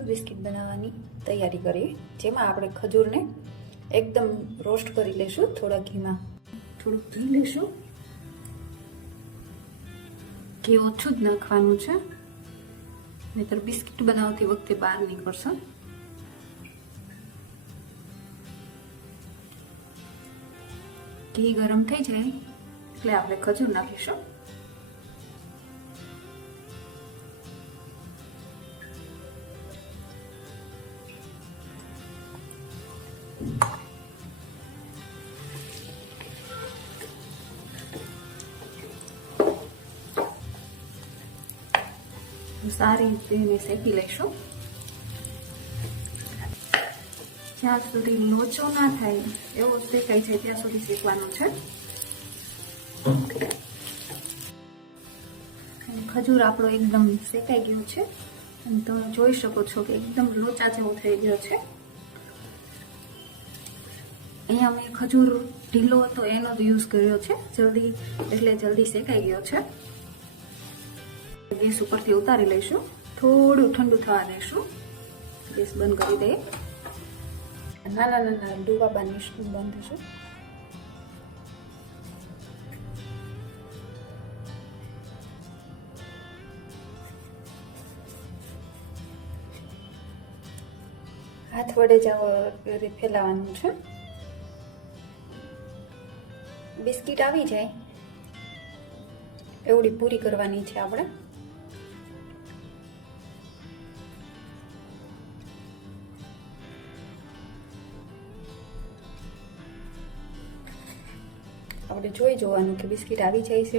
ખજૂર બિસ્કિટ બનાવવાની તૈયારી કરીએ, જેમાં આપણે ખજૂરને એકદમ રોસ્ટ કરી લેશું. થોડા ઘીમાં થોડું ઘી લેશું. ઘી ઓછું જ નાખવાનું છે, નહીંતર બિસ્કિટ બનાવતી વખતે બહાર નીકળશે. ઘી ગરમ થઈ જાય એટલે આપણે ખજૂર નાખીશું. સારી રીતે એને શેકી લઈશું. જ્યાં સુધી લોચો ના થાય એવો શેકાઈ જાય ત્યાં સુધી શેકવાનું છે. ખજૂર આપણો એકદમ શેકાઈ ગયો છે અને તમે જોઈ શકો છો કે એકદમ લોચા જેવો થઈ ગયો છે. અહીંયા મેં ખજૂર ઢીલો હતો એનો જ યુઝ કર્યો છે, જલ્દી શેકાઈ ગયો છે. ગેસ ઉપરથી ઉતારી લઈશું. થોડું ઠંડુ થવા દઈશું. ગેસ બંધ કરી દઈએ. નાના ડૂબા બાંધીશું. બાંધીશું હાથ વડે જ ફેલાવાનું છે. બિસ્કિટ આવી જાય એવડી પૂરી કરવાની છે આપણે. આપણે જોઈ જોવાનું કે બિસ્કિટ આવી જાય છે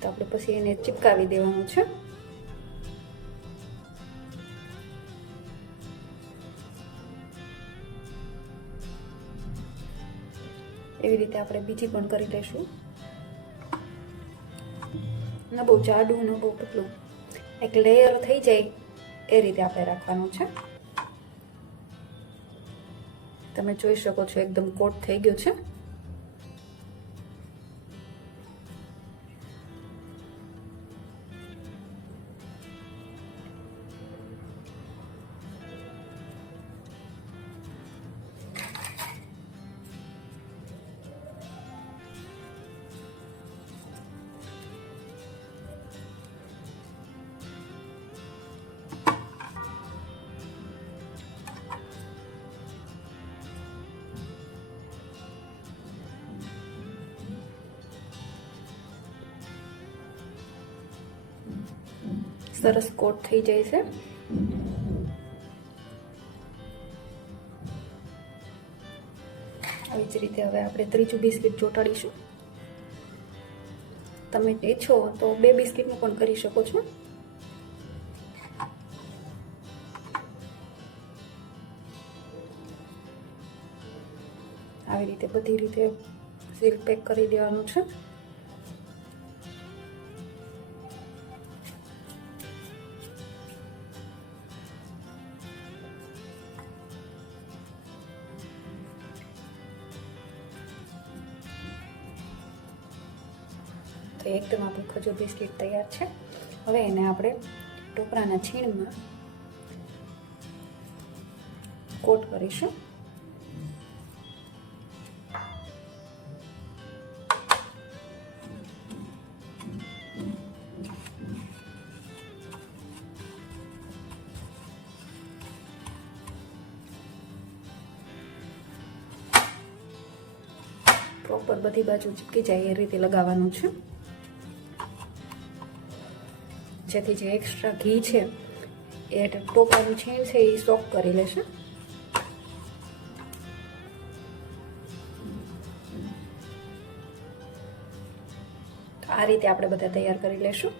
તો આપણે પછી એને ચિપકાવી દેવાનું છે. એવી રીતે આપણે બીજી પણ કરી લઈશું. ન બહુ જાડું ન બહુ પતલું, એક લેયર થઈ જાય એ રીતે આપણે રાખવાનું છે. તમે જોઈ શકો છો એકદમ કોટ થઈ ગયો છે. સરસ કોટ થઈ જાય છે. આવી જ રીતે હવે આપણે ત્રીજું બિસ્કિટ ચોંટાડીશું. તમે ઈચ્છો તો 2 બિસ્કિટનું પણ કરી શકો છો. આવી રીતે બધી રીતે સીલ પેક કરી દેવાનું છે. તો એકદમ આપણું ખજૂર બિસ્કિટ તૈયાર છે. હવે એને આપણે ટોપરાના છીણમાં કોટ કરીશું. પ્રોપર બધી બાજુ ચીપકી જાય એ રીતે લગાવવાનું છે, જેથી જે એક્સ્ટ્રા ઘી છે એ ટોપરાનું છીણ છે એ સોક કરી લેશે. આ રીતે આપણે બધા તૈયાર કરી લેશું.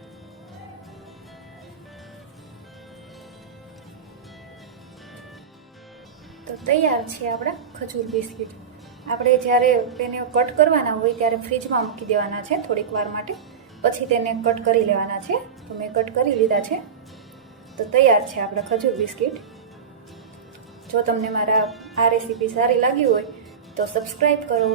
તો તૈયાર છે આપણા ખજૂર બિસ્કિટ. આપણે જ્યારે તેને કટ કરવાના હોય ત્યારે ફ્રીજમાં મૂકી દેવાના છે થોડીક વાર માટે, પછી તેને કટ કરી લેવાના છે. તો મેં કટ કરી લીધા છે. તો તૈયાર છે આપણા ખજૂર બિસ્કિટ. જો તમને મારા આ રેસીપી સારી લાગી હોય તો સબસ્ક્રાઈબ કરો,